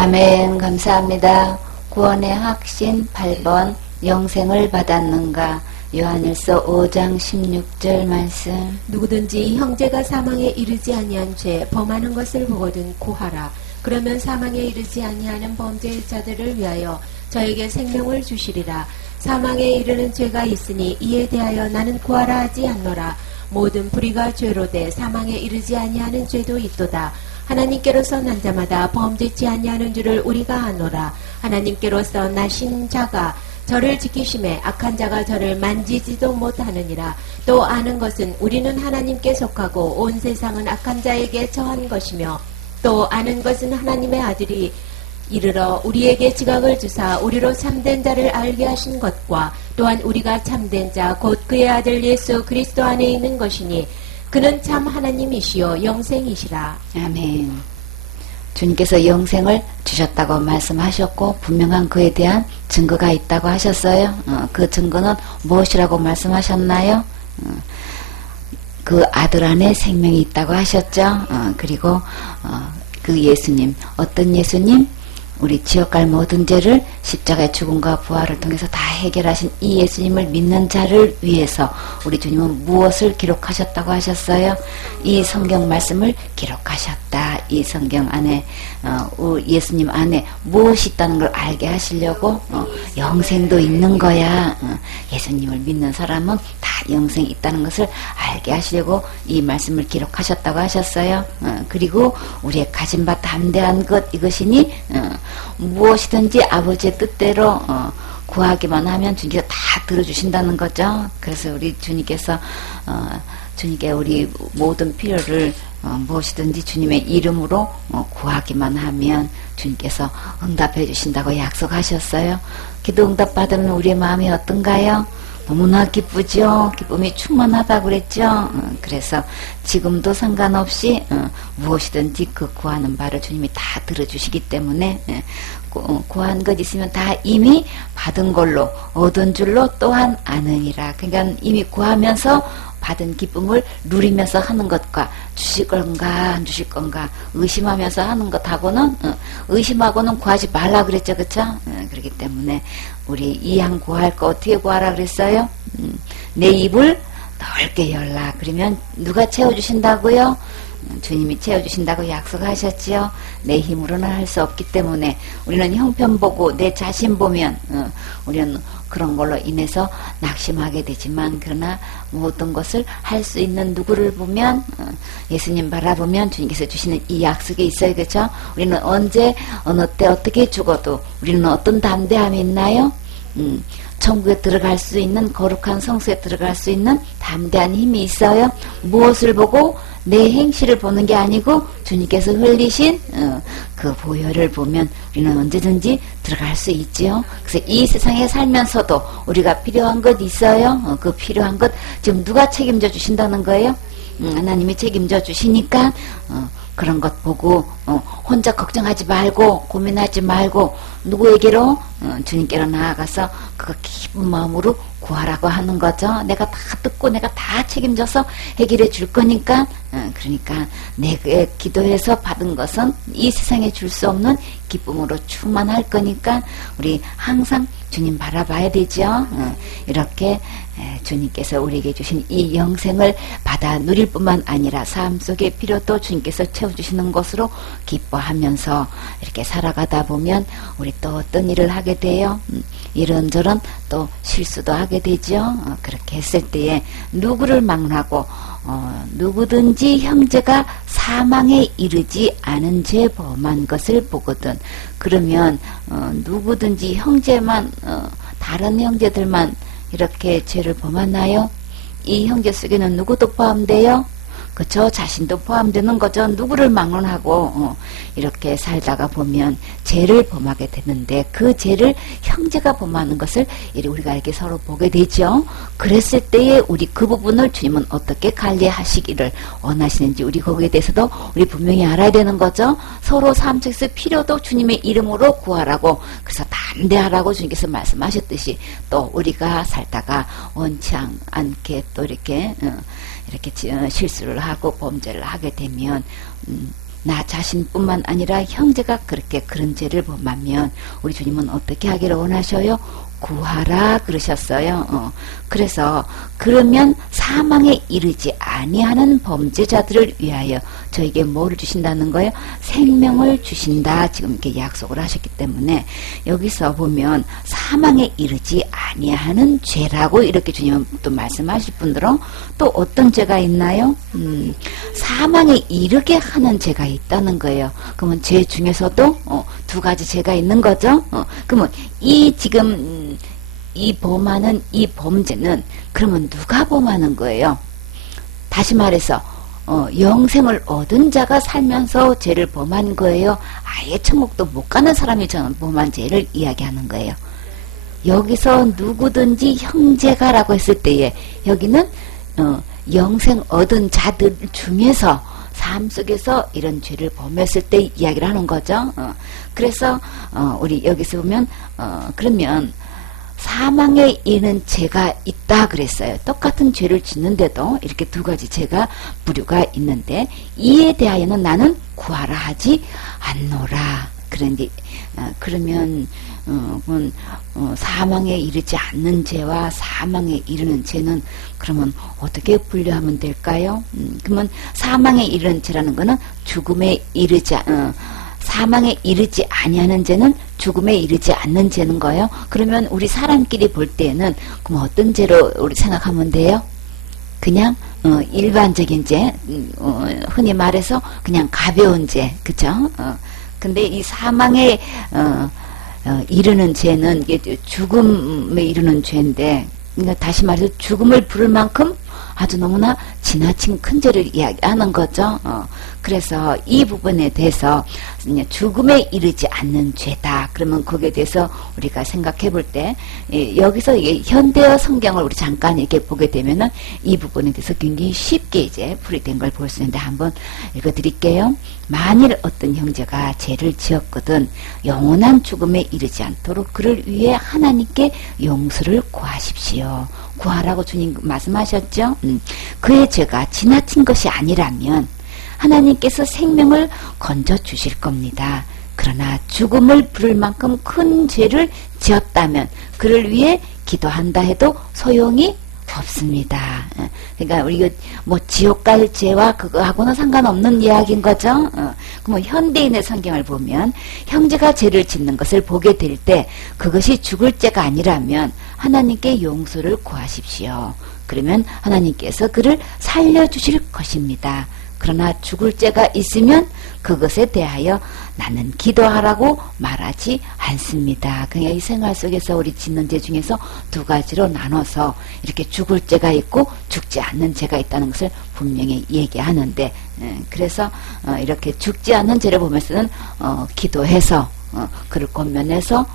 아멘. 감사합니다. 구원의 확신 8번 영생을 받았는가. 요한일서 5장 16절 말씀. 누구든지 형제가 사망에 이르지 아니한 죄 범하는 것을 보거든 고하라. 그러면 사망에 이르지 아니하는 범죄의 자들을 위하여 저에게 생명을 주시리라. 사망에 이르는 죄가 있으니 이에 대하여 나는 고하라 하지 않노라. 모든 불의가 죄로 돼 사망에 이르지 아니하는 죄도 있도다. 하나님께로서 난 자마다 범죄치 아니하는 줄을 우리가 아노라. 하나님께로서 나신 자가 저를 지키심에 악한 자가 저를 만지지도 못하느니라. 또 아는 것은 우리는 하나님께 속하고 온 세상은 악한 자에게 처한 것이며, 또 아는 것은 하나님의 아들이 이르러 우리에게 지각을 주사 우리로 참된 자를 알게 하신 것과, 또한 우리가 참된 자 곧 그의 아들 예수 그리스도 안에 있는 것이니 그는 참 하나님이시요 영생이시라. 아멘. 주님께서 영생을 주셨다고 말씀하셨고 분명한 그에 대한 증거가 있다고 하셨어요. 그 증거는 무엇이라고 말씀하셨나요? 그 아들 안에 생명이 있다고 하셨죠. 그리고 그 예수님, 어떤 예수님? 우리 지옥 갈 모든 죄를 십자가의 죽음과 부활을 통해서 다 해결하신 이 예수님을 믿는 자를 위해서 우리 주님은 무엇을 기록하셨다고 하셨어요? 이 성경 말씀을 기록하셨다. 이 성경 안에 예수님 안에 무엇이 있다는 걸 알게 하시려고 영생도 있는 거야. 예수님을 믿는 사람은 다 영생이 있다는 것을 알게 하시려고 이 말씀을 기록하셨다고 하셨어요. 그리고 우리의 가진 바 담대한 것 이것이니 무엇이든지 아버지의 뜻대로 구하기만 하면 주님께서 다 들어주신다는 거죠. 그래서 우리 주님께서 주님께 우리 모든 필요를 무엇이든지 주님의 이름으로 구하기만 하면 주님께서 응답해 주신다고 약속하셨어요. 기도 응답 받으면 우리의 마음이 어떤가요? 너무나 기쁘죠. 기쁨이 충만하다고 그랬죠. 그래서 지금도 상관없이 무엇이든지 그 구하는 바를 주님이 다 들어주시기 때문에 구한 것 있으면 다 이미 받은 걸로 얻은 줄로 또한 아느니라. 그러니까 이미 구하면서 받은 기쁨을 누리면서 하는 것과 주실 건가 안 주실 건가 의심하면서 하는 것하고는 의심하고는 구하지 말라 그랬죠. 그쵸? 그렇기 때문에 우리 이양 구할 거 어떻게 구하라 그랬어요? 내 입을 넓게 열라. 그러면 누가 채워주신다고요? 주님이 채워주신다고 약속하셨지요. 내 힘으로는 할 수 없기 때문에 우리는 형편 보고 내 자신 보면 우리는 그런 걸로 인해서 낙심하게 되지만, 그러나 모든 것을 할 수 있는 누구를 보면 예수님 바라보면 주님께서 주시는 이 약속이 있어요. 그렇죠? 우리는 언제 어느 때 어떻게 죽어도 우리는 어떤 담대함이 있나요? 천국에 들어갈 수 있는, 거룩한 성소에 들어갈 수 있는 담대한 힘이 있어요. 무엇을 보고? 내 행실을 보는 게 아니고 주님께서 흘리신 그 보혈을 보면 우리는 언제든지 들어갈 수 있지요. 그래서 이 세상에 살면서도 우리가 필요한 것 있어요. 그 필요한 것 지금 누가 책임져 주신다는 거예요? 하나님이 책임져 주시니까 그런 것 보고 혼자 걱정하지 말고 고민하지 말고 누구에게로? 주님께로 나아가서 그거 기쁜 마음으로 구하라고 하는 거죠. 내가 다 듣고 내가 다 책임져서 해결해 줄 거니까. 그러니까 내가 기도해서 받은 것은 이 세상에 줄 수 없는 기쁨으로 충만할 거니까 우리 항상 주님 바라봐야 되죠. 이렇게 주님께서 우리에게 주신 이 영생을 받아 누릴 뿐만 아니라 삶 속의 필요도 주님께서 채워주시는 것으로 기뻐하면서 이렇게 살아가다 보면 우리 또 어떤 일을 하게 돼요? 이런저런 또 실수도 하게 되죠. 그렇게 했을 때에 누구를 막론하고 누구든지 형제가 사망에 이르지 않은 죄 범한 것을 보거든. 그러면 누구든지 형제만 다른 형제들만 이렇게 죄를 범하나요? 이 형제 속에는 누구도 포함돼요? 그쵸? 자신도 포함되는 거죠. 누구를 막론하고 이렇게 살다가 보면 죄를 범하게 되는데 그 죄를 형제가 범하는 것을 우리가 이렇게 서로 보게 되죠. 그랬을 때에 우리 그 부분을 주님은 어떻게 관리하시기를 원하시는지 우리 거기에 대해서도 우리 분명히 알아야 되는 거죠. 서로 삶 속에서 필요도 주님의 이름으로 구하라고, 그래서 담대하라고 주님께서 말씀하셨듯이 또 우리가 살다가 원치 않게 또 이렇게 실수를 하고 범죄를 하게 되면 나 자신뿐만 아니라 형제가 그렇게 그런 죄를 범하면 우리 주님은 어떻게 하기를 원하셔요? 구하라 그러셨어요. 그래서 그러면 사망에 이르지 아니하는 범죄자들을 위하여 저에게 뭐를 주신다는 거예요? 생명을 주신다. 지금 이렇게 약속을 하셨기 때문에 여기서 보면 사망에 이르지 아니하는 죄라고 이렇게 주님은 또 말씀하실 분들은 또 어떤 죄가 있나요? 사망에 이르게 하는 죄가 있다는 거예요. 그러면 죄 중에서도 두 가지 죄가 있는 거죠. 그러면 이 지금 이 범하는 이 범죄는 그러면 누가 범하는 거예요? 다시 말해서 영생을 얻은 자가 살면서 죄를 범한 거예요? 아예 천국도 못 가는 사람이 저는 범한 죄를 이야기하는 거예요. 여기서 누구든지 형제가라고 했을 때에 여기는 영생 얻은 자들 중에서 삶 속에서 이런 죄를 범했을 때 이야기를 하는 거죠. 그래서 우리 여기서 보면 그러면 사망에 이르는 죄가 있다 그랬어요. 똑같은 죄를 짓는데도 이렇게 두 가지 죄가 부류가 있는데 이에 대하여는 나는 구하라 하지 않노라. 그러면 사망에 이르지 않는 죄와 사망에 이르는 죄는 그러면 어떻게 분류하면 될까요? 그러면 사망에 이르는 죄라는 거는 죽음에 이르지 사망에 이르지 아니하는 죄는 죽음에 이르지 않는 죄는 거예요. 그러면 우리 사람끼리 볼 때는 그럼 어떤 죄로 우리 생각하면 돼요? 그냥 일반적인 죄, 흔히 말해서 그냥 가벼운 죄, 그죠? 근데 이 사망에 이르는 죄는 이게 죽음에 이르는 죄인데, 그러니까 다시 말해서 죽음을 부를 만큼 아주 너무나 지나친 큰 죄를 이야기하는 거죠. 그래서 이 부분에 대해서 죽음에 이르지 않는 죄다. 그러면 거기에 대해서 우리가 생각해 볼 때 여기서 현대어 성경을 우리 잠깐 이렇게 보게 되면은 이 부분에 대해서 굉장히 쉽게 이제 풀이된 걸 볼 수 있는데 한번 읽어드릴게요. 만일 어떤 형제가 죄를 지었거든 영원한 죽음에 이르지 않도록 그를 위해 하나님께 용서를 구하십시오. 구하라고 주님 말씀하셨죠. 그의 죄가 지나친 것이 아니라면 하나님께서 생명을 건져 주실 겁니다. 그러나 죽음을 부를 만큼 큰 죄를 지었다면 그를 위해 기도한다 해도 소용이 없습니다. 그러니까 우리 뭐 지옥 갈 죄와 그거하고는 상관없는 이야기인 거죠. 그럼 현대인의 성경을 보면 형제가 죄를 짓는 것을 보게 될 때 그것이 죽을 죄가 아니라면 하나님께 용서를 구하십시오. 그러면 하나님께서 그를 살려주실 것입니다. 그러나 죽을 죄가 있으면 그것에 대하여 나는 기도하라고 말하지 않습니다. 그냥 이 생활 속에서 우리 짓는 죄 중에서 두 가지로 나눠서 이렇게 죽을 죄가 있고 죽지 않는 죄가 있다는 것을 분명히 얘기하는데 그래서 이렇게 죽지 않는 죄를 보면서는 기도해서 그를 권면해서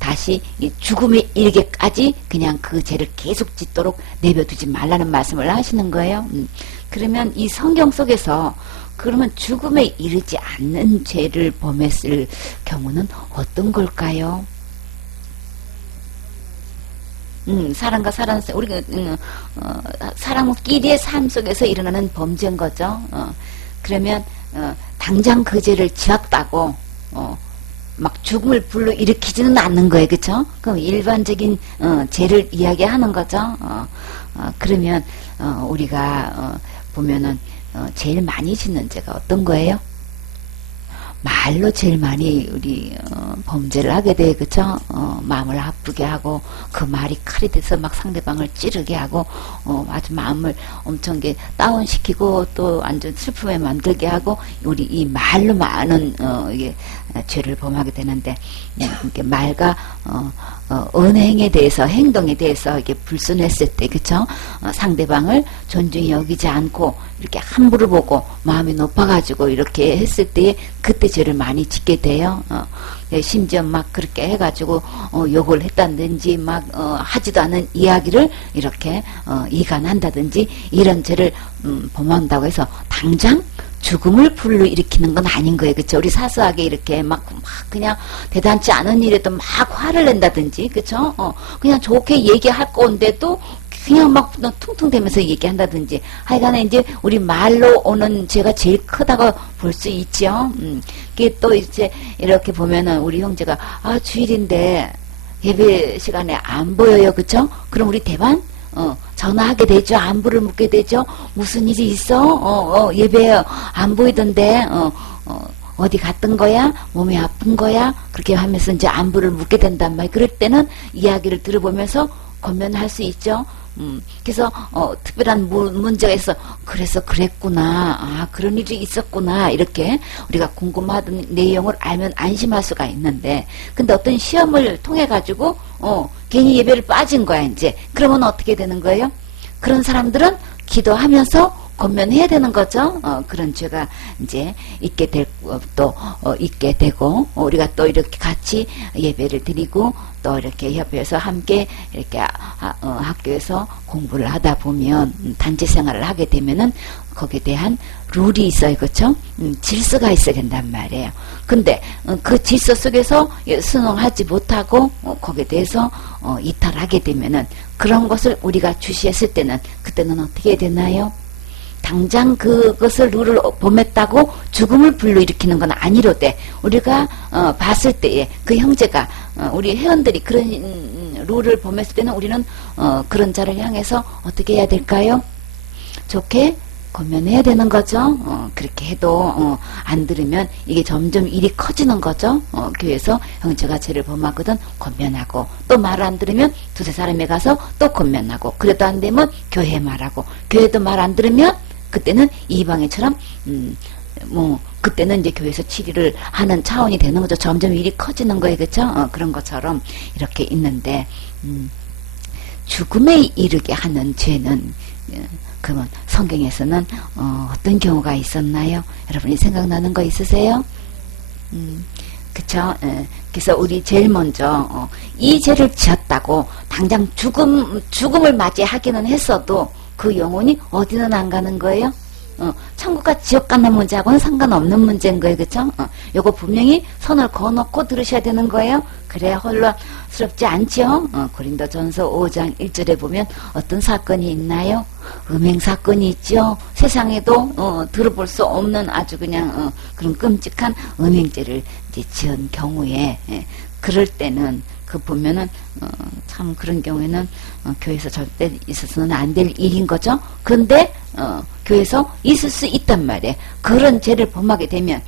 다시 이 죽음에 이르게까지 그냥 그 죄를 계속 짓도록 내버두지 말라는 말씀을 하시는 거예요. 그러면 이 성경 속에서 그러면 죽음에 이르지 않는 죄를 범했을 경우는 어떤 걸까요? 사람과 사람 우리가 사람끼리의 삶 속에서 일어나는 범죄인 거죠. 그러면 당장 그 죄를 지었다고 막 죽음을 불러일으키지는 않는 거예요, 그렇죠? 그럼 일반적인 죄를 이야기하는 거죠. 그러면 우리가 보면은 제일 많이 짓는 죄가 어떤 거예요? 말로 제일 많이 우리 범죄를 하게 돼, 그쵸? 마음을 아프게 하고 그 말이 칼이 돼서 막 상대방을 찌르게 하고 아주 마음을 엄청 다운시키고 또 완전 슬픔에 만들게 하고 우리 이 말로 많은 이게 죄를 범하게 되는데 이렇게 말과 언행에 대해서 행동에 대해서 이게 불순했을 때 그쵸? 상대방을 존중히 여기지 않고 이렇게 함부로 보고 마음이 높아가지고 이렇게 했을 때에 그때 죄를 많이 짓게 돼요. 심지어 막 그렇게 해가지고 욕을 했다든지 막 하지도 않은 이야기를 이렇게 이간한다든지 이런 죄를 범한다고 해서 당장 죽음을 불러일으키는 건 아닌 거예요. 그쵸? 우리 사소하게 이렇게 막 그냥 대단치 않은 일에도 막 화를 낸다든지, 그쵸? 그냥 좋게 얘기할 건데도 그냥 막 퉁퉁대면서 얘기한다든지 하여간에 이제 우리 말로 오는 죄가 제일 크다고 볼 수 있죠. 그게 또 이제 이렇게 보면은 우리 형제가 주일인데 예배 시간에 안 보여요, 그쵸? 그럼 우리 대반 전화하게 되죠. 안부를 묻게 되죠. 무슨 일이 있어? 예배 안 보이던데 어디 갔던 거야? 몸이 아픈 거야? 그렇게 하면서 이제 안부를 묻게 된단 말이에요. 그럴 때는 이야기를 들어보면서 권면할 수 있죠. 그래서 특별한 문제가 있어. 그래서 그랬구나. 그런 일이 있었구나. 이렇게 우리가 궁금하던 내용을 알면 안심할 수가 있는데, 근데 어떤 시험을 통해 가지고 괜히 예배를 빠진 거야 이제. 그러면 어떻게 되는 거예요? 그런 사람들은 기도하면서 권면해야 되는 거죠. 그런 죄가 이제 있게 있게 되고, 우리가 또 이렇게 같이 예배를 드리고, 또 이렇게 협회에서 함께 이렇게 학교에서 공부를 하다 보면, 단체 생활을 하게 되면은 거기에 대한 룰이 있어요. 그렇죠? 질서가 있어야 된단 말이에요. 근데 그 질서 속에서 순응하지 못하고 거기에 대해서 이탈하게 되면은, 그런 것을 우리가 주시했을 때는 그때는 어떻게 해야 되나요? 당장 그것을 룰을 범했다고 죽음을 불러일으키는 건 아니로되, 우리가 봤을 때에 그 형제가 우리 회원들이 그런 룰을 범했을 때는 우리는 그런 자를 향해서 어떻게 해야 될까요? 좋게 권면해야 되는 거죠. 그렇게 해도 안 들으면 이게 점점 일이 커지는 거죠. 교회에서 형제가 죄를 범하거든 권면하고, 또 말 안 들으면 두세 사람에 가서 또 권면하고, 그래도 안 되면 교회에 말하고, 교회도 말 안 들으면 그때는 이방인처럼 그때는 이제 교회에서 치리를 하는 차원이 되는 거죠. 점점 일이 커지는 거예요. 그렇죠? 그런 것처럼 이렇게 있는데, 죽음에 이르게 하는 죄는 그러면 성경에서는 어떤 경우가 있었나요? 여러분이 생각나는 거 있으세요? 그쵸? 그래서 우리 제일 먼저 이 죄를 지었다고 당장 죽음을 맞이하기는 했어도 그 영혼이 어디는 안 가는 거예요? 천국과 지옥 가는 문제하고는 상관없는 문제인 거예요. 그쵸? 요거 분명히 선을 그어놓고 들으셔야 되는 거예요. 그래야 혼란스럽지 않죠? 고린도전서 5장 1절에 보면 어떤 사건이 있나요? 음행 사건이 있죠. 세상에도 들어볼 수 없는 아주 그냥 그런 끔찍한 음행죄를 이제 지은 경우에, 그럴 때는 그 보면은 참 그런 경우에는 교회에서 절대 있어서는 안 될 일인 거죠. 그런데 교회에서 있을 수 있단 말이에요. 그런 죄를 범하게 되면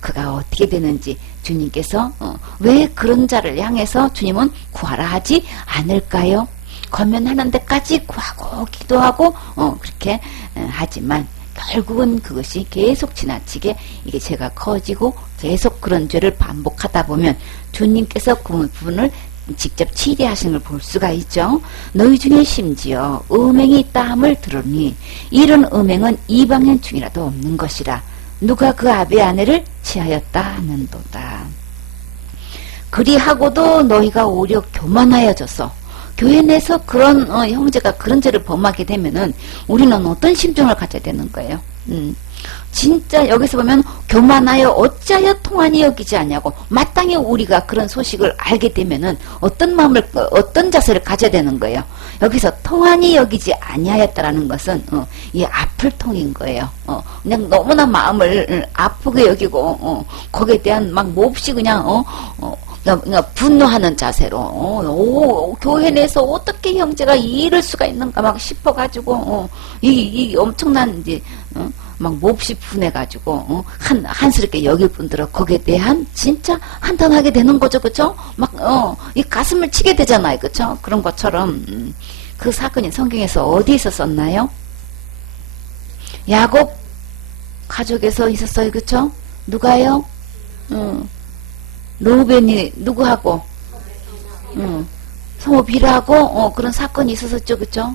그가 어떻게 되는지 주님께서 왜 그런 자를 향해서 주님은 구하라 하지 않을까요? 권면하는 데까지 구하고 기도하고 그렇게 하지만 결국은 그것이 계속 지나치게 이게 죄가 커지고 계속 그런 죄를 반복하다 보면 주님께서 그 부분을 직접 치리하신 걸 볼 수가 있죠. 너희 중에 심지어 음행이 있다 함을 들으니 이런 음행은 이방인 중이라도 없는 것이라. 누가 그 아비 아내를 취하였다 하는도다. 그리하고도 너희가 오히려 교만하여져서 교회 내에서 그런 형제가 그런 죄를 범하게 되면은 우리는 어떤 심정을 가져야 되는 거예요. 진짜 여기서 보면 교만하여 어찌하여 통한이 여기지 않냐고, 마땅히 우리가 그런 소식을 알게 되면은 어떤 마음을 어떤 자세를 가져야 되는 거예요. 여기서 통한이 여기지 아니하였다라는 것은 이 아플 통인 거예요. 그냥 너무나 마음을 아프게 여기고 거기에 대한 막 몹시 그냥 분노하는 자세로 교회 내에서 어떻게 형제가 이럴 수가 있는가 막 싶어가지고 이 엄청난 이제 막 몹시 분해가지고 한스럽게 여길 분들은 거기에 대한 진짜 한탄하게 되는 거죠. 그쵸? 막 이 가슴을 치게 되잖아요. 그쵸? 그런 것처럼 그 사건이 성경에서 어디 있었었나요? 야곱 가족에서 있었어요. 그쵸? 누가요? 루벤이 누구하고? 성호 비라하고 그런 사건이 있었었죠. 그쵸?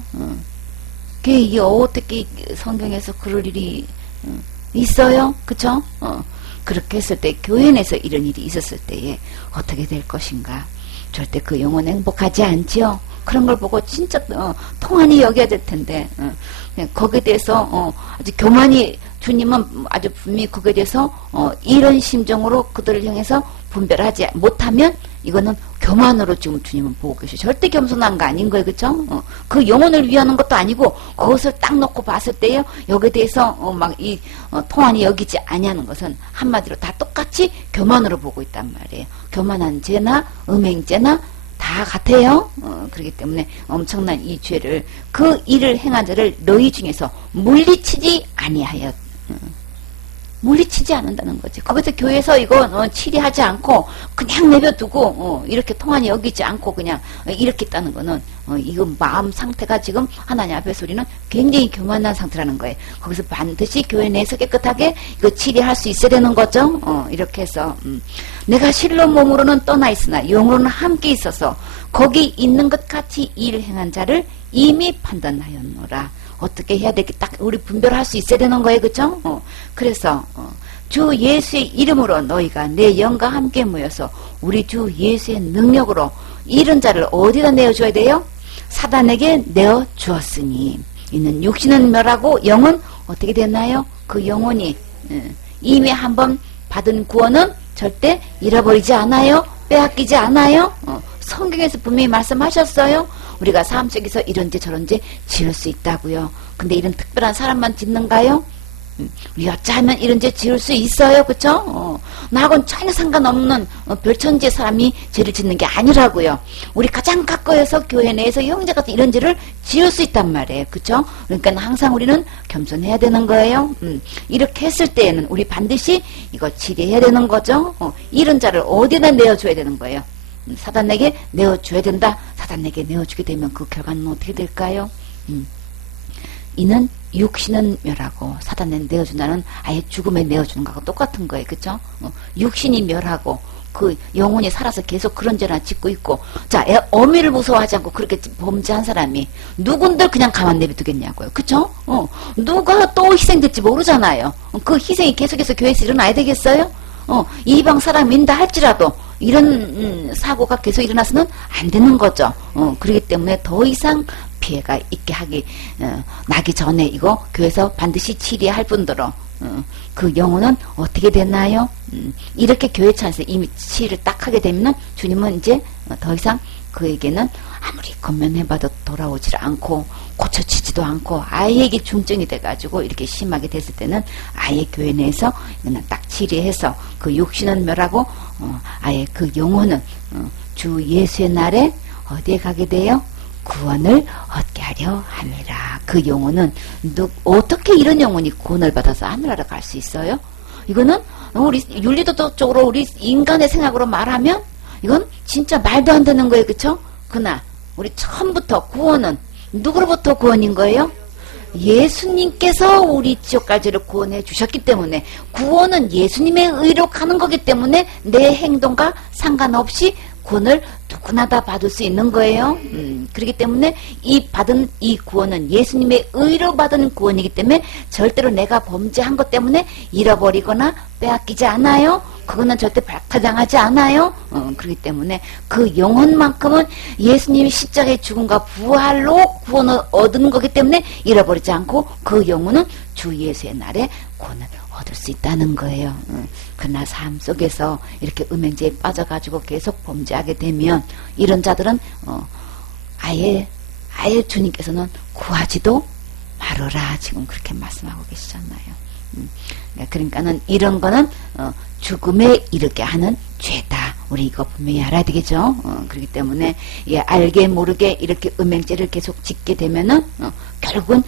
이게 어떻게 성경에서 그럴 일이 있어요? 그쵸? 그렇게 했을 때, 교회 내에서 이런 일이 있었을 때에 어떻게 될 것인가? 절대 그 영혼 행복하지 않지요? 그런 걸 보고 진짜 통한이 여겨야 될 텐데 거기에 대해서 아주 교만이, 주님은 아주 분명히 거기에 대해서 이런 심정으로 그들을 향해서 분별하지 못하면 이거는 교만으로 지금 주님은 보고 계셔. 절대 겸손한 거 아닌 거예요. 그쵸? 그 영혼을 위하는 것도 아니고 그것을 딱 놓고 봤을 때요. 여기에 대해서 통한이 여기지 아니하는 것은 한마디로 다 똑같이 교만으로 보고 있단 말이에요. 교만한 죄나 음행죄나 다 같아요. 그렇기 때문에 엄청난 이 죄를 그 일을 행한 자를 너희 중에서 물리치지 아니하여 물리치지 않는다는 거지. 거기서 교회에서 이거 치리하지 않고 그냥 내버려두고 이렇게 통한이 여기지 않고 그냥 이렇게 있다는 거는 이거 마음 상태가 지금 하나님 앞에서 우리는 굉장히 교만한 상태라는 거예요. 거기서 반드시 교회 내에서 깨끗하게 이거 치리할 수 있어야 되는 거죠. 이렇게 해서 내가 실로 몸으로는 떠나 있으나 영으로는 함께 있어서 거기 있는 것 같이 일을 행한 자를 이미 판단하였노라. 어떻게 해야 되겠 딱 우리 분별할 수 있어야 되는 거예요. 그죠? 그래서 주 예수의 이름으로 너희가 내 영과 함께 모여서 우리 주 예수의 능력으로 이런 자를 어디다 내어줘야 돼요? 사단에게 내어주었으니 이는 육신은 멸하고 영은 어떻게 됐나요? 그 영혼이 이미 한번 받은 구원은 절대 잃어버리지 않아요. 빼앗기지 않아요. 성경에서 분명히 말씀하셨어요. 우리가 삶 속에서 이런지 저런지 지을 수 있다고요. 근데 이런 특별한 사람만 짓는가요? 우리 어쩌면 이런 죄 지을 수 있어요. 그쵸? 나하고는 전혀 상관없는 별천지의 사람이 죄를 짓는 게 아니라고요. 우리 가장 가까이서 교회 내에서 형제 같은 이런 죄를 지을 수 있단 말이에요. 그쵸? 그러니까 항상 우리는 겸손해야 되는 거예요. 이렇게 했을 때에는 우리 반드시 이거 치리해야 되는 거죠. 이런 자를 어디다 내어줘야 되는 거예요. 사단에게 내어줘야 된다. 사단에게 내어주게 되면 그 결과는 어떻게 될까요? 이는 육신은 멸하고 사단에 내어준다는 아예 죽음에 내어주는 거하고 똑같은 거예요. 그쵸? 육신이 멸하고 그 영혼이 살아서 계속 그런 죄나 짓고 있고, 자, 어미를 무서워하지 않고 그렇게 범죄한 사람이 누군들 그냥 가만 내비두겠냐고요. 그쵸? 누가 또 희생될지 모르잖아요. 그 희생이 계속해서 교회에서 일어나야 되겠어요? 이방 사람인다 할지라도 이런 사고가 계속 일어나서는 안 되는 거죠. 그렇기 때문에 더 이상 피해가 나기 전에 이거 교회에서 반드시 치리할 뿐더러 그 영혼은 어떻게 됐나요? 이렇게 교회 차에서 이미 치리를 딱 하게 되면 주님은 이제 더 이상 그에게는 아무리 건면해봐도 돌아오질 않고 고쳐지지도 않고 아예 이게 중증이 돼가지고 이렇게 심하게 됐을 때는 아예 교회 내에서 그냥 딱 치리해서 그 육신은 멸하고 아예 그 영혼은 주 예수의 날에 어디에 가게 돼요? 구원을 얻게 하려 함이라. 그 영혼은 어떻게 이런 영혼이 구원을 받아서 하늘나라 갈 수 있어요? 이거는 우리 윤리도덕적으로 우리 인간의 생각으로 말하면 이건 진짜 말도 안 되는 거예요. 그쵸? 그러나 우리 처음부터 구원은 누구로부터 구원인 거예요? 예수님께서 우리 지옥까지를 구원해 주셨기 때문에 구원은 예수님의 의로 가는 거기 때문에 내 행동과 상관없이 구원을 누구나 다 받을 수 있는 거예요. 그렇기 때문에 받은 이 구원은 예수님의 의로 받은 구원이기 때문에 절대로 내가 범죄한 것 때문에 잃어버리거나 빼앗기지 않아요. 그거는 절대 박탈당하지 않아요. 그렇기 때문에 그 영혼만큼은 예수님이 십자가의 죽음과 부활로 구원을 얻은 거기 때문에 잃어버리지 않고 그 영혼은 주 예수의 날에 구원을 얻을 수 있다는 거예요. 그러나 삶 속에서 이렇게 음행죄에 빠져가지고 계속 범죄하게 되면 이런 자들은 아예 주님께서는 구하지도 말어라 지금 그렇게 말씀하고 계시잖아요. 그러니까는 이런 거는 죽음에 이르게 하는 죄다. 우리 이거 분명히 알아야 되겠죠. 그렇기 때문에 알게 모르게 이렇게 음행죄를 계속 짓게 되면은 결국은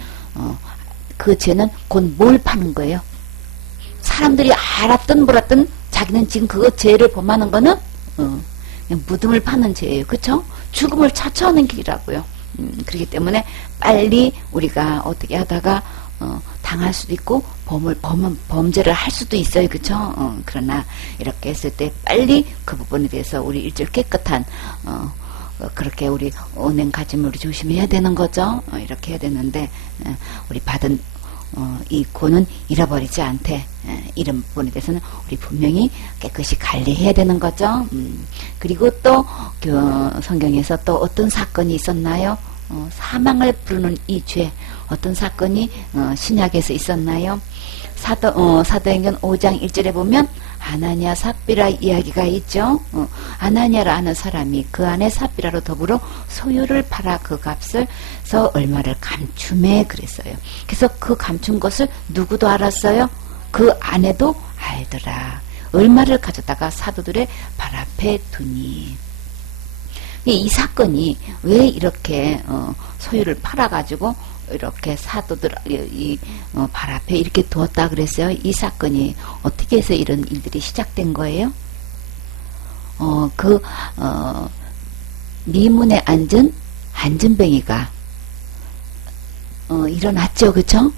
그 죄는 곧 뭘 파는 거예요. 사람들이 알았든 몰랐든 자기는 지금 그 죄를 범하는 거는 그냥 무덤을 파는 죄예요. 그쵸? 죽음을 자처하는 길이라고요. 그렇기 때문에 빨리 우리가 어떻게 하다가 당할 수도 있고 범죄를 할 수도 있어요. 그쵸? 그러나 이렇게 했을 때 빨리 그 부분에 대해서 우리 일절 깨끗한 그렇게 우리 은행 가짐을 우리 조심해야 되는 거죠. 이렇게 해야 되는데 우리 받은 이 구원은 잃어버리지 않되 이런 부분에 대해서는 우리 분명히 깨끗이 관리해야 되는 거죠. 그리고 또 성경에서 또 어떤 사건이 있었나요? 사망을 부르는 이 죄 어떤 사건이 신약에서 있었나요? 사도행전 5장 1절에 보면 아나니아 삽비라 이야기가 있죠. 아나니아라 하는 사람이 그 안에 삽비라로 더불어 소유를 팔아 그 값을 서 얼마를 감춤해 그랬어요. 그래서 그 감춘 것을 누구도 알았어요? 그 아내도 알더라. 얼마를 가져다가 사도들의 발 앞에 두니. 이 사건이 왜 이렇게 소유를 팔아가지고 이렇게 사도들 발 앞에 이렇게 두었다 그랬어요. 이 사건이 어떻게 해서 이런 일들이 시작된 거예요? 미문에 앉은 한진뱅이가 일어났죠, 그쵸?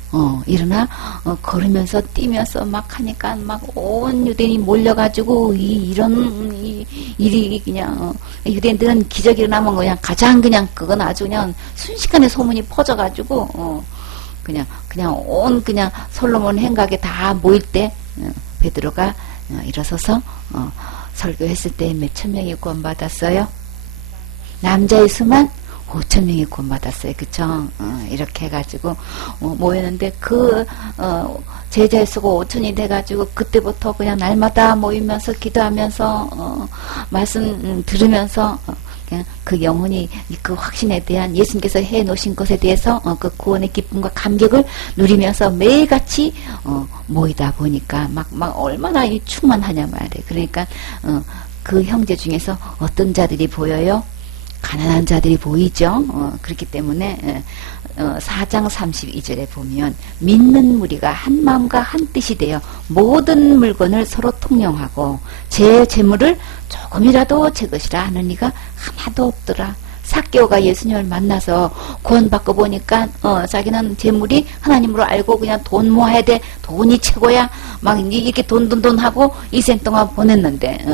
일어나, 걸으면서, 뛰면서 막 하니까, 막 온 유대인이 몰려가지고, 이런 일이 그냥, 유대인들은 기적이 일어나면 그냥 가장 그냥, 그건 아주 그냥 순식간에 소문이 퍼져가지고, 그냥 온 그냥 솔로몬 행각에 다 모일 때, 베드로가 일어서서, 설교했을 때 몇천 명이 구원받았어요. 남자의 수만 5천 명이 구원받았어요. 그쵸? 이렇게 해가지고, 모였는데, 제자의 수가 5천이 돼가지고, 그때부터 그냥 날마다 모이면서, 기도하면서, 말씀 들으면서, 그냥 그 영혼이 그 확신에 대한 예수님께서 해 놓으신 것에 대해서, 그 구원의 기쁨과 감격을 누리면서 매일같이, 모이다 보니까, 막 얼마나 충만하냐 말이에요. 그러니까, 그 형제 중에서 어떤 자들이 보여요? 가난한 자들이 보이죠. 그렇기 때문에 4장 32절에 보면 믿는 무리가 한 마음과 한 뜻이 되어 모든 물건을 서로 통용하고 제 재물을 조금이라도 제 것이라 하는 이가 하나도 없더라. 삭개오가 예수님을 만나서 구원받고 보니까 자기는 재물이 하나님으로 알고 그냥 돈 모아야 돼. 돈이 최고야. 막 이렇게 돈 하고 2생 동안 보냈는데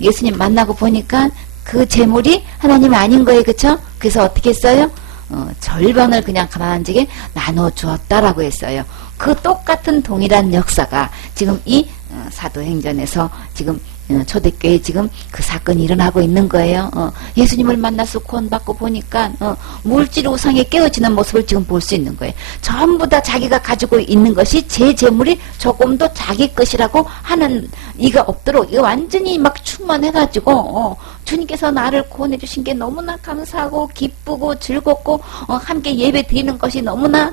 예수님 만나고 보니까 그 재물이 하나님이 아닌 거예요. 그쵸? 그래서 어떻게 했어요? 절반을 그냥 가난한 자에게 나눠 주었다라고 했어요. 그 똑같은 동일한 역사가 지금 이 사도행전에서 지금 초대교회에 지금 그 사건이 일어나고 있는 거예요. 예수님을 만나서 구원받고 보니까 물질 우상에 깨어지는 모습을 지금 볼 수 있는 거예요. 전부 다 자기가 가지고 있는 것이 제 재물이 조금도 자기 것이라고 하는 이가 없도록 이거 완전히 막 충만해가지고 주님께서 나를 구원해 주신 게 너무나 감사하고 기쁘고 즐겁고 함께 예배 드리는 것이 너무나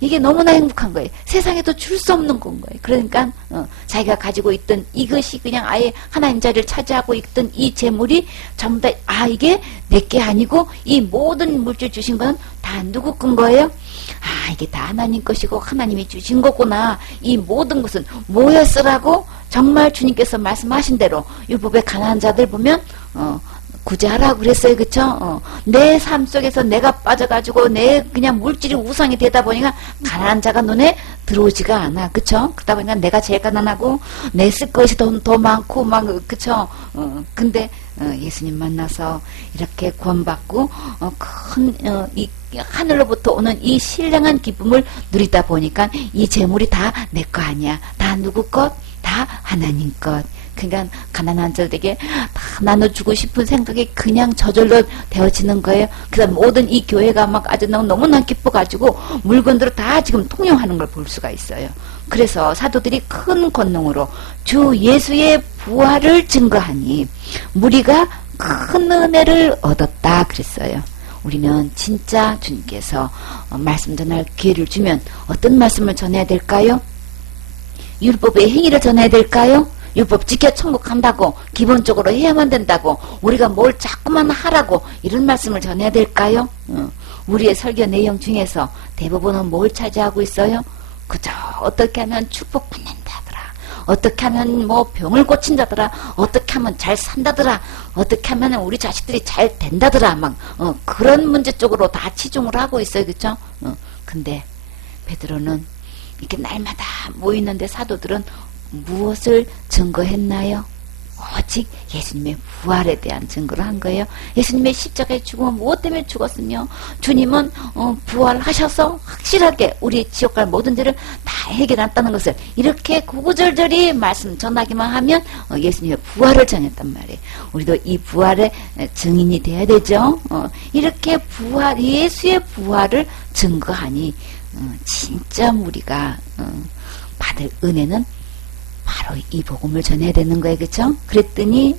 이게 너무나 행복한 거예요. 세상에도 줄 수 없는 건 거예요. 그러니까 자기가 가지고 있던 이것이 그냥 아예 하나님 자리를 차지하고 있던 이 재물이 전부 다 이게 내게 아니고 이 모든 물질 주신 건 다 누구 건 거예요? 이게 다 하나님 것이고 하나님이 주신 거구나. 이 모든 것은 뭐에 쓰라고 정말 주님께서 말씀하신 대로 율법의 가난한 자들 보면 구제하라고 그랬어요. 그쵸? 내 삶 속에서 내가 빠져가지고 내 그냥 물질이 우상이 되다 보니까 가난한 자가 눈에 들어오지가 않아. 그쵸? 그러다 보니까 내가 제일 가난하고 내 쓸 것이 더 많고 막 그쵸? 근데 예수님 만나서 이렇게 구원받고 이 하늘로부터 오는 이 신령한 기쁨을 누리다 보니까 이 재물이 다 내 거 아니야. 다 누구 것? 다 하나님 것. 그러니까 가난한 자들에게 다 나눠주고 싶은 생각이 그냥 저절로 되어지는 거예요. 그래서 모든 이 교회가 막 아주 너무나 기뻐가지고 물건들을 다 지금 통용하는 걸 볼 수가 있어요. 그래서 사도들이 큰 권능으로 주 예수의 부활을 증거하니 무리가 큰 은혜를 얻었다 그랬어요. 우리는 진짜 주님께서 말씀 전할 기회를 주면 어떤 말씀을 전해야 될까요? 율법의 행위를 전해야 될까요? 율법 지켜 천국 간다고 기본적으로 해야만 된다고 우리가 뭘 자꾸만 하라고 이런 말씀을 전해야 될까요? 우리의 설교 내용 중에서 대부분은 뭘 차지하고 있어요? 그저 어떻게 하면 축복받는다더라. 어떻게 하면 뭐 병을 고친다더라. 어떻게 하면 잘 산다더라. 어떻게 하면 우리 자식들이 잘 된다더라. 막 그런 문제 쪽으로 다 치중을 하고 있어요. 그쵸? 근데 베드로는 이렇게 날마다 모이는데 사도들은 무엇을 증거했나요? 오직 예수님의 부활에 대한 증거를 한 거예요. 예수님의 십자가의 죽음은 무엇 때문에 죽었으며 주님은 부활하셔서 확실하게 우리 지옥 갈 모든 죄를 다 해결했다는 것을 이렇게 구구절절히 말씀 전하기만 하면 예수님의 부활을 전했단 말이에요. 우리도 이 부활의 증인이 돼야 되죠. 이렇게 예수의 부활을 증거하니 진짜 우리가 받을 은혜는 바로 이 복음을 전해야 되는 거예요. 그쵸? 그랬더니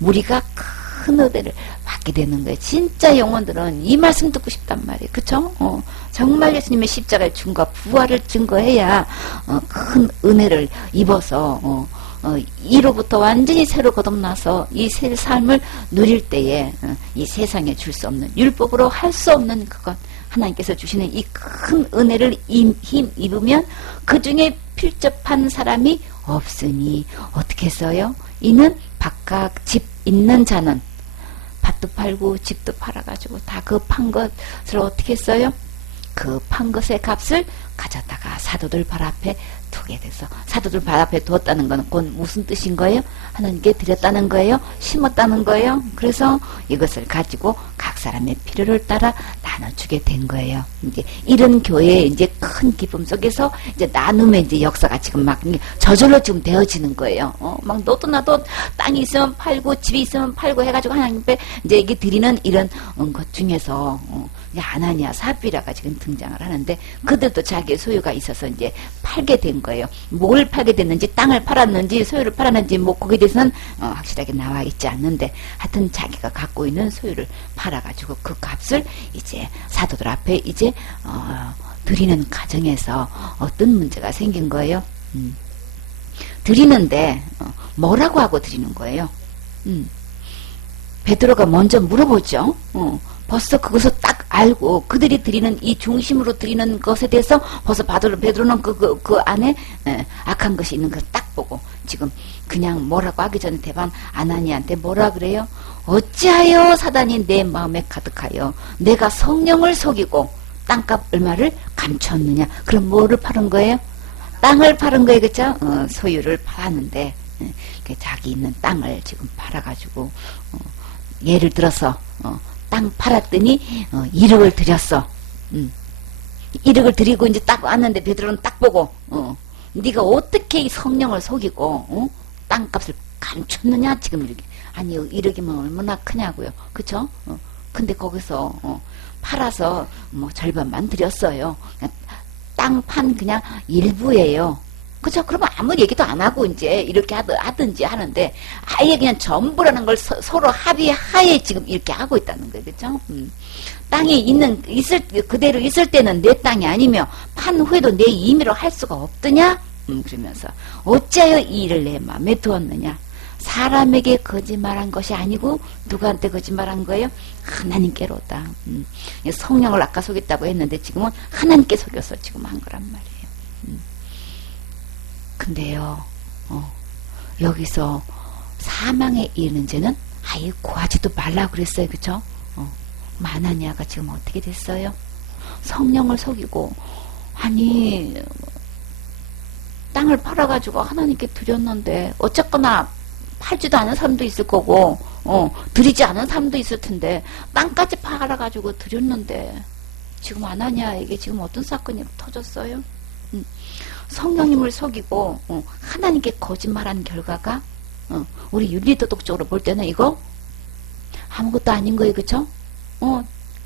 우리가 큰 은혜를 받게 되는 거예요. 진짜 영혼들은 이 말씀 듣고 싶단 말이에요. 그쵸? 정말 예수님의 십자가의 죽음과 부활을 증거해야 큰 은혜를 입어서 이로부터 완전히 새로 거듭나서 이 새 삶을 누릴 때에 이 세상에 줄 수 없는, 율법으로 할 수 없는 그것, 하나님께서 주시는 이 큰 은혜를 힘 입으면 그 중에 필접한 사람이 없으니 어떻게 써요? 이는 각각 집 있는 자는 밭도 팔고 집도 팔아가지고 다 그 판 것을 어떻게 써요? 그 판 것의 값을 가져다가 사도들 발 앞에 두게 돼서, 사도들 발 앞에 두었다는 건 곧 무슨 뜻인 거예요? 하나님께 드렸다는 거예요? 심었다는 거예요? 그래서 이것을 가지고 각 사람의 필요를 따라 나눠주게 된 거예요. 이제 이런 교회의 이제 큰 기쁨 속에서 이제 나눔의 이제 역사가 지금 막 저절로 지금 되어지는 거예요. 막 너도 나도 땅이 있으면 팔고 집이 있으면 팔고 해가지고 하나님 앞에 이제 이게 드리는 이런 것 중에서 아나니아 사피라가 지금 등장을 하는데, 그들도 자기의 소유가 있어서 이제 팔게 된 거예요. 뭘 팔게 됐는지, 땅을 팔았는지 소유를 팔았는지 뭐 거기에 대해서는 확실하게 나와 있지 않는데, 하여튼 자기가 갖고 있는 소유를 팔아가지고 그 값을 이제 사도들 앞에 이제 드리는 과정에서 어떤 문제가 생긴 거예요. 드리는데 뭐라고 하고 드리는 거예요. 베드로가 먼저 물어보죠. 벌써 그것을 딱 알고 그들이 드리는 이 중심으로 드리는 것에 대해서 벌써 베드로는 그 안에 악한 것이 있는 걸 딱 보고 지금 그냥 뭐라고 하기 전에 대반 아나니한테 뭐라 그래요? 어찌하여 사단이 내 마음에 가득하여 내가 성령을 속이고 땅값 얼마를 감췄느냐. 그럼 뭐를 파는 거예요? 땅을 파는 거예요. 그죠? 소유를 팔았는데 자기 있는 땅을 지금 팔아가지고 예를 들어서 땅 팔았더니 1억을 드렸어. 1억을 드리고 이제 딱 왔는데 베드로는 딱 보고 네가 어떻게 이 성령을 속이고 땅값을 감췄느냐 지금 이렇게. 아니 1억이면 얼마나 크냐고요. 그쵸? 근데 거기서 팔아서 뭐 절반만 드렸어요. 땅 판 그냥 일부예요. 그죠? 그러면 아무 얘기도 안 하고 이제 이렇게 하든지 하는데, 아예 그냥 전부라는 걸 서로 합의하에 지금 이렇게 하고 있다는 거예요. 그죠? 땅이 그대로 있을 때는 내 땅이 아니며 판 후에도 내 임의로 할 수가 없더냐? 그러면서 어찌하여 이 일을 내 마음에 두었느냐? 사람에게 거짓말한 것이 아니고 누구한테 거짓말한 거예요? 하나님께로다. 성령을 아까 속였다고 했는데 지금은 하나님께 속여서 지금 한 거란 말이에요. 근데요, 여기서 사망에 이르는 죄는 아예 구하지도 말라고 그랬어요. 그쵸? 아나니아가 지금 어떻게 됐어요? 성령을 속이고, 아니, 땅을 팔아가지고 하나님께 드렸는데, 어쨌거나 팔지도 않은 사람도 있을 거고, 드리지 않은 사람도 있을 텐데, 땅까지 팔아가지고 드렸는데, 지금 아나니아에게 지금 어떤 사건이 터졌어요? 성령님을 속이고 하나님께 거짓말한 결과가 우리 윤리도덕적으로 볼 때는 이거 아무것도 아닌 거예요. 그쵸?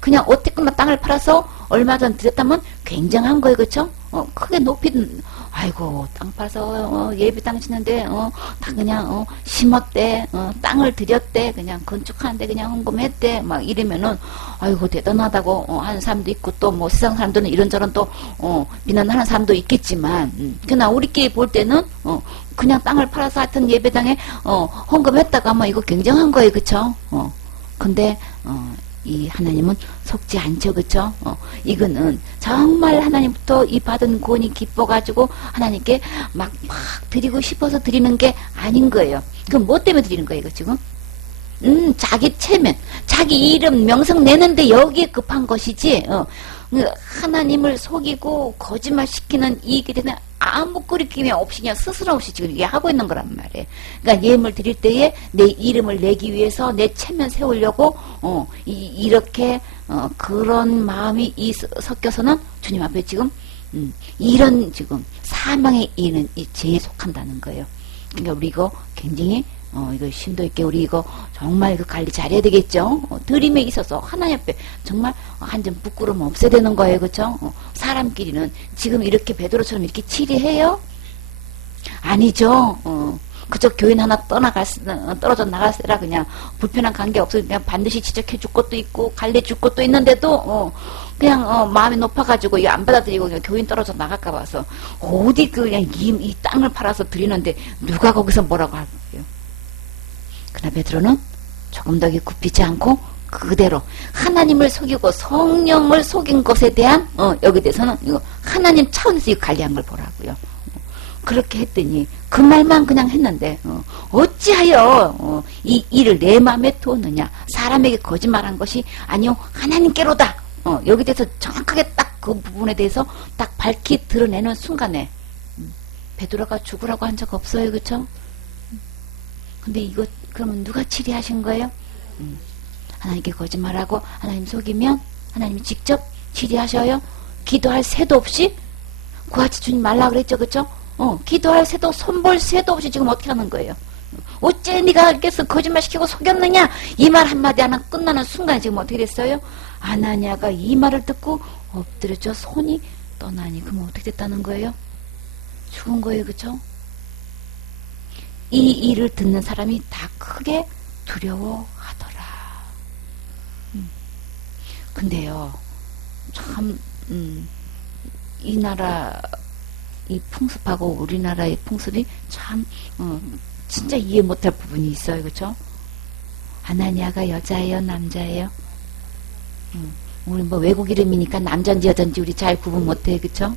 그냥 어쨌거나 땅을 팔아서 얼마 전 드렸다면 굉장한 거예요. 그쵸? 크게 높이든 아이고 땅 팔아서 예비 땅 짓는데 다 그냥 심었대, 땅을 들였대, 그냥 건축하는데 그냥 헌금했대 막 이러면은 아이고 대단하다고 하는 사람도 있고, 또 뭐 세상 사람들은 이런저런 또 비난하는 사람도 있겠지만, 그러나 우리끼리 볼 때는 그냥 땅을 팔아서 하여튼 예배당에 헌금했다가 뭐 이거 굉장한 거예요. 그쵸? 근데 이 하나님은 속지 않죠. 그쵸? 이거는 정말 하나님부터 이 받은 구원이 기뻐가지고 하나님께 막 드리고 싶어서 드리는 게 아닌 거예요. 그럼 뭐 때문에 드리는 거예요, 이거 지금? 자기 체면, 자기 이름, 명성 내는데 여기에 급한 것이지, 하나님을 속이고 거짓말 시키는 이익에 대한 아무 끄리낌이 없이 그냥 스스럼 없이 지금 이게 하고 있는 거란 말이에요. 그러니까 예물 드릴 때에 내 이름을 내기 위해서 내 체면 세우려고 이렇게 그런 마음이 섞여서는 주님 앞에 지금 이런 지금 사망에 이르는 이 죄에 속한다는 거예요. 그러니까 우리 이거 굉장히 이거 심도 있게 우리 이거 정말 이거 관리 잘해야 되겠죠. 드림에 있어서 하나님 앞에 정말 한 점 부끄러움 없애야 되는 거예요. 그렇죠? 사람끼리는 지금 이렇게 베드로처럼 이렇게 치리해요? 아니죠. 그저 교인 하나 떨어져 나갔으라 그냥 불편한 관계 없어 그냥 반드시 지적해 줄 것도 있고 갈래 줄 것도 있는데도 그냥 마음이 높아가지고 이거 안 받아들이고 그냥 교인 떨어져 나갈까 봐서 어디 그냥 이 땅을 팔아서 드리는데 누가 거기서 뭐라고 할까요? 그러나 베드로는 조금 더 굽히지 않고 그대로 하나님을 속이고 성령을 속인 것에 대한 여기 대해서는 이거 하나님 차원에서 이 관리한 걸 보라고요. 그렇게 했더니 그 말만 그냥 했는데 어찌하여 이 일을 내 마음에 두었느냐 사람에게 거짓말한 것이 아니요 하나님께로다. 여기 대해서 정확하게 딱 그 부분에 대해서 딱 밝히 드러내는 순간에 베드로가 죽으라고 한 적 없어요. 그쵸? 근데 이거 그러면 누가 치리하신 거예요? 하나님께 거짓말하고 하나님 속이면 하나님이 직접 치리하셔요. 기도할 새도 없이 그같이 주님 말라 그랬죠. 그쵸? 기도할 새도 손볼 새도 없이 지금 어떻게 하는 거예요? 어째 네가 이렇게 거짓말시키고 속였느냐? 이 말 한마디 하나 끝나는 순간에 지금 어떻게 됐어요? 아나니아가 이 말을 듣고 엎드려져 손이 떠나니 그럼 어떻게 됐다는 거예요? 죽은 거예요. 그쵸? 이 일을 듣는 사람이 다 크게 두려워하더라. 근데요 참 이 나라 이 풍습하고 우리나라의 풍습이 참 진짜 이해 못할 부분이 있어요. 그쵸? 아나니아가 여자예요? 남자예요? 우리 뭐 외국 이름이니까 남자인지 여자인지 우리 잘 구분 못해. 그쵸?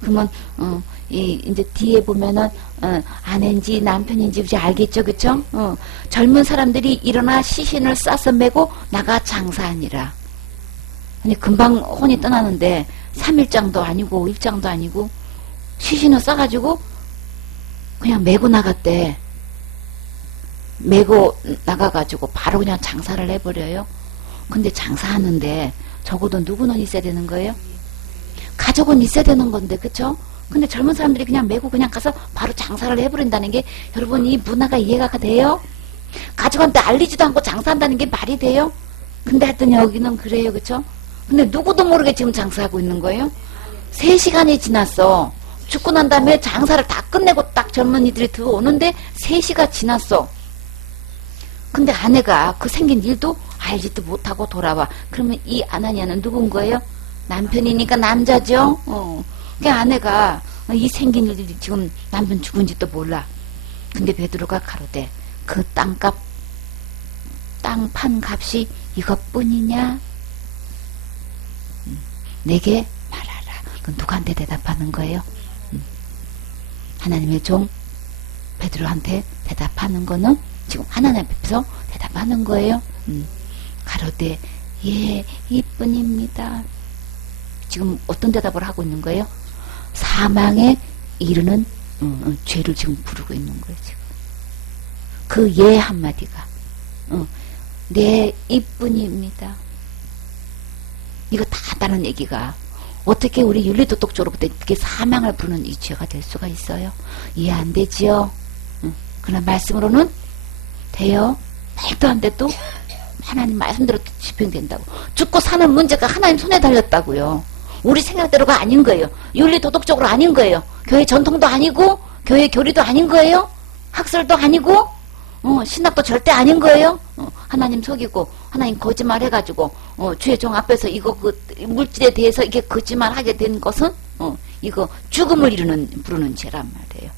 그러면 이제 뒤에 보면은 아내인지 남편인지 우리 알겠죠. 그쵸? 젊은 사람들이 일어나 시신을 싸서 메고 나가 장사하니라. 근데 금방 혼이 떠나는데 3일장도 아니고 5일장도 아니고 시신을 싸가지고 그냥 메고 나갔대. 메고 나가가지고 바로 그냥 장사를 해버려요. 근데 장사하는데 적어도 누구는 있어야 되는 거예요? 가족은 있어야 되는 건데. 그쵸? 근데 젊은 사람들이 그냥 메고 그냥 가서 바로 장사를 해버린다는 게 여러분 이 문화가 이해가 돼요? 가족한테 알리지도 않고 장사한다는 게 말이 돼요? 근데 하여튼 여기는 그래요. 그쵸? 근데 누구도 모르게 지금 장사하고 있는 거예요? 3시간이 지났어. 죽고 난 다음에 장사를 다 끝내고 딱 젊은이들이 들어오는데 3시가 지났어. 근데 아내가 그 생긴 일도 알지도 못하고 돌아와. 그러면 이 아나니아는 누군 거예요? 남편이니까 남자죠. 그 아내가 이 생긴 일들이 지금 남편 죽은지도 몰라. 근데 베드로가 가로되 그 땅값 땅 판 값이 이것뿐이냐? 내게 말하라. 그럼 누구한테 대답하는 거예요? 하나님의 종 베드로한테 대답하는 거는 지금 하나님 앞에서 대답하는 거예요. 가로되 예 이뿐입니다. 지금 어떤 대답을 하고 있는 거예요? 사망에 이르는 죄를 지금 부르고 있는 거예요. 지금 그 예 한마디가 네 이뿐입니다. 이거 다 다른 얘기가 어떻게 우리 윤리도덕적으로 그렇게 사망을 부르는 이 죄가 될 수가 있어요? 이해 안 되지요? 그러나 말씀으로는 돼요. 말도 안 돼도 하나님 말씀대로 집행된다고. 죽고 사는 문제가 하나님 손에 달렸다고요. 우리 생각대로가 아닌 거예요. 윤리도덕적으로 아닌 거예요. 교회 전통도 아니고 교회 교리도 아닌 거예요. 학설도 아니고 신학도 절대 아닌 거예요. 하나님 속이고 하나님 거짓말 해가지고 주의 종 앞에서 이거 그 물질에 대해서 이게 거짓말하게 된 것은 이거 죽음을 부르는 죄란 말이에요.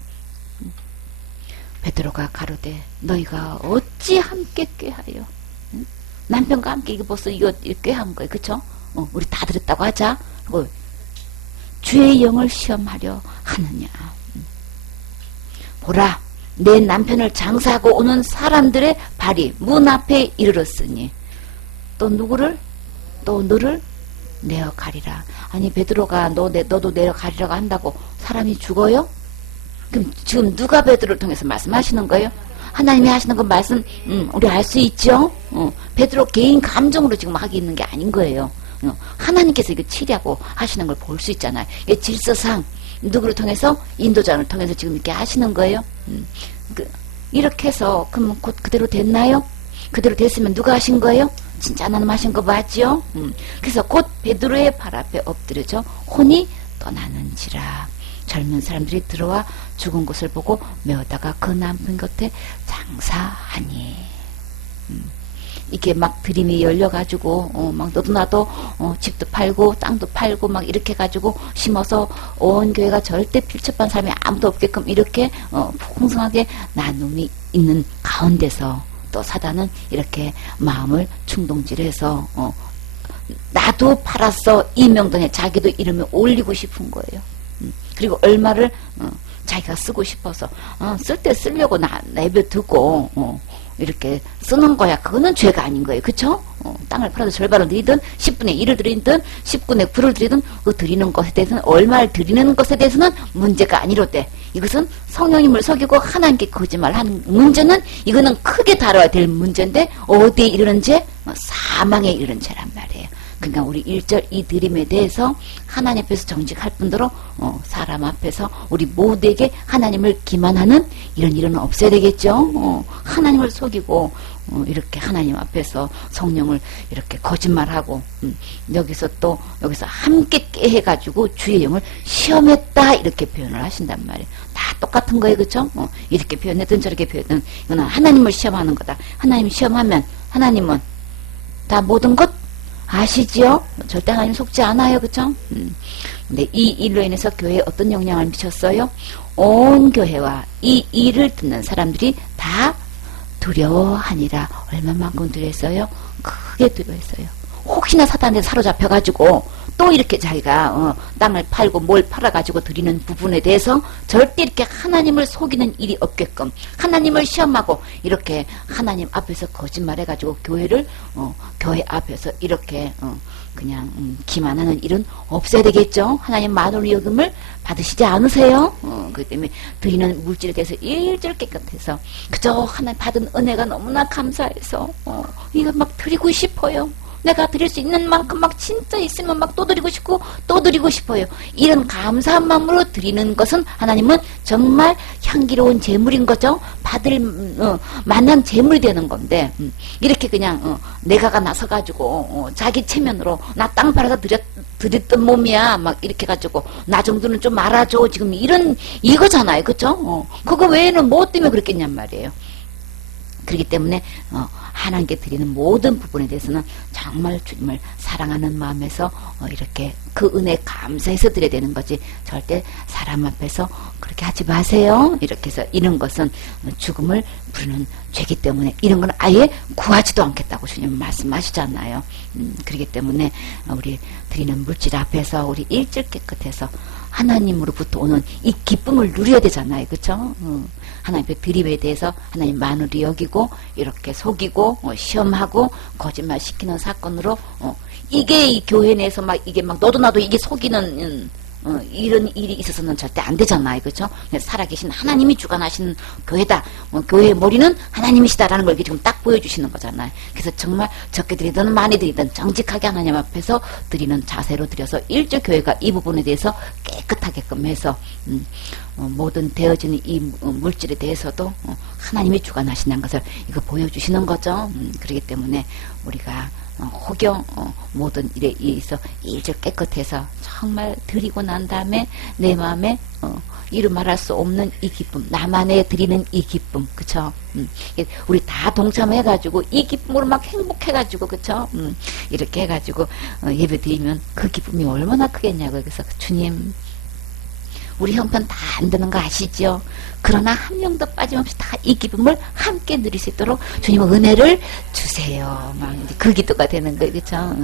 베드로가 가로되 너희가 어찌 함께 꾀하여? 남편과 함께 이거 벌써 이거 꾀한 거예요. 그쵸? 우리 다 들었다고 하자. 주의 영을 시험하려 하느냐? 보라, 내 남편을 장사하고 오는 사람들의 발이 문 앞에 이르렀으니 또 누구를? 또 너를 내어가리라. 아니 베드로가 너도 내어가리라고 한다고 사람이 죽어요? 그럼 지금 누가 베드로를 통해서 말씀하시는 거예요? 하나님이 하시는 건 말씀 우리 알 수 있죠? 베드로 개인 감정으로 지금 하고 있는 게 아닌 거예요. 하나님께서 이거 치리하고 하시는 걸 볼 수 있잖아요. 이게 질서상 누구를 통해서? 인도자를 통해서 지금 이렇게 하시는 거예요. 이렇게 해서 그럼 곧 그대로 됐나요? 그대로 됐으면 누가 하신 거예요? 진짜 하나님 하신 거 맞죠? 그래서 곧 베드로의 발 앞에 엎드려져 혼이 떠나는지라. 젊은 사람들이 들어와 죽은 것을 보고 메어다가 그 남편 곁에 장사하니. 이게 막 드림이 열려가지고 막 너도 나도 집도 팔고 땅도 팔고 막 이렇게 가지고 심어서 온 교회가 절대 필첩한 사람이 아무도 없게끔 이렇게 풍성하게 나눔이 있는 가운데서 또 사단은 이렇게 마음을 충동질해서 나도 팔았어 이 명단에 자기도 이름을 올리고 싶은 거예요. 그리고 얼마를 자기가 쓰고 싶어서 쓸 때 쓰려고 내버려두고 이렇게 쓰는 거야. 그거는 죄가 아닌 거예요. 그쵸? 땅을 팔아서 절반을 드리든 10분의 1을 드리든 10분의 9를 드리든 그 드리는 것에 대해서는 얼마를 드리는 것에 대해서는 문제가 아니로되 이것은 성령님을 속이고 하나님께 거짓말하는 문제는 이거는 크게 다뤄야 될 문제인데 어디에 이르는 죄? 사망에 이르는 죄란 말이에요. 그러니까 우리 1절 이 드림에 대해서 하나님 앞에서 정직할 뿐더러 사람 앞에서 우리 모두에게 하나님을 기만하는 이런 일은 없어야 되겠죠. 하나님을 속이고 이렇게 하나님 앞에서 성령을 이렇게 거짓말하고 여기서 함께 깨해가지고 주의 영을 시험했다 이렇게 표현을 하신단 말이에요. 다 똑같은 거예요. 그렇죠? 이렇게 표현했든 저렇게 표현했든 이거는 하나님을 시험하는 거다. 하나님 시험하면 하나님은 다 모든 것 아시지요? 절대 하나님 속지 않아요. 그쵸? 근데 이 일로 인해서 교회에 어떤 영향을 미쳤어요? 온 교회와 이 일을 듣는 사람들이 다 두려워하니라. 얼마만큼 두려웠어요? 크게 두려워했어요. 혹시나 사단에 사로잡혀가지고 또 이렇게 자기가 땅을 팔고 뭘 팔아가지고 드리는 부분에 대해서 절대 이렇게 하나님을 속이는 일이 없게끔 하나님을 시험하고 이렇게 하나님 앞에서 거짓말해가지고 교회를 교회 앞에서 이렇게 그냥 기만하는 일은 없어야 되겠죠. 하나님 마누리 여김을 받으시지 않으세요? 그렇기 때문에 드리는 물질에 대해서 일절 깨끗해서 그저 하나님 받은 은혜가 너무나 감사해서 이거 막 드리고 싶어요. 내가 드릴 수 있는 만큼 막 진짜 있으면 막 또 드리고 싶고 또 드리고 싶어요. 이런 감사한 마음으로 드리는 것은 하나님은 정말 향기로운 제물인 거죠. 받을 만한 제물이 되는 건데 이렇게 그냥 내가가 나서가지고 자기 체면으로 나 땅 팔아서 드렸던 몸이야 막 이렇게 가지고 나 정도는 좀 알아줘 지금 이거잖아요. 그쵸? 그거 외에는 뭐 때문에 그랬겠냔 말이에요. 그렇기 때문에 하나님께 드리는 모든 부분에 대해서는 정말 주님을 사랑하는 마음에서 이렇게 그 은혜에 감사해서 드려야 되는 거지 절대 사람 앞에서 그렇게 하지 마세요. 이렇게 해서 이런 것은 죽음을 부르는 죄기 때문에 이런 건 아예 구하지도 않겠다고 주님 말씀하시잖아요. 그렇기 때문에 우리 드리는 물질 앞에서 우리 일절 깨끗해서 하나님으로부터 오는 이 기쁨을 누려야 되잖아요. 그쵸? 하나님의 드림에 대해서 하나님 마누리 여기고 이렇게 속이고 시험하고 거짓말 시키는 사건으로 이게 이 교회 내에서 막 이게 막 너도 나도 이게 속이는 이런 일이 있어서는 절대 안 되잖아요. 그렇죠? 살아계신 하나님이 주관하시는 교회다. 교회의 머리는 하나님이시다라는 걸 지금 딱 보여주시는 거잖아요. 그래서 정말 적게 드리든 많이 드리든 정직하게 하나님 앞에서 드리는 자세로 드려서 일조 교회가 이 부분에 대해서 깨끗하게끔 해서 모든 되어지는 이 물질에 대해서도 하나님이 주관하신다는 것을 이거 보여주시는 거죠. 그렇기 때문에 우리가 혹여 모든 일에 의해서 일절 깨끗해서 정말 드리고 난 다음에 내 마음에 이루 말할 수 없는 이 기쁨, 나만의 드리는 이 기쁨, 그쵸? 우리 다 동참해가지고 이 기쁨으로 막 행복해가지고, 그쵸? 이렇게 해가지고 예배 드리면 그 기쁨이 얼마나 크겠냐고요. 그래서 주님, 우리 형편 다 안 되는 거 아시죠? 그러나 한 명도 빠짐없이 다 이 기쁨을 함께 누릴 수 있도록 주님은 은혜를 주세요. 막 그 기도가 되는 거예요. 그렇죠?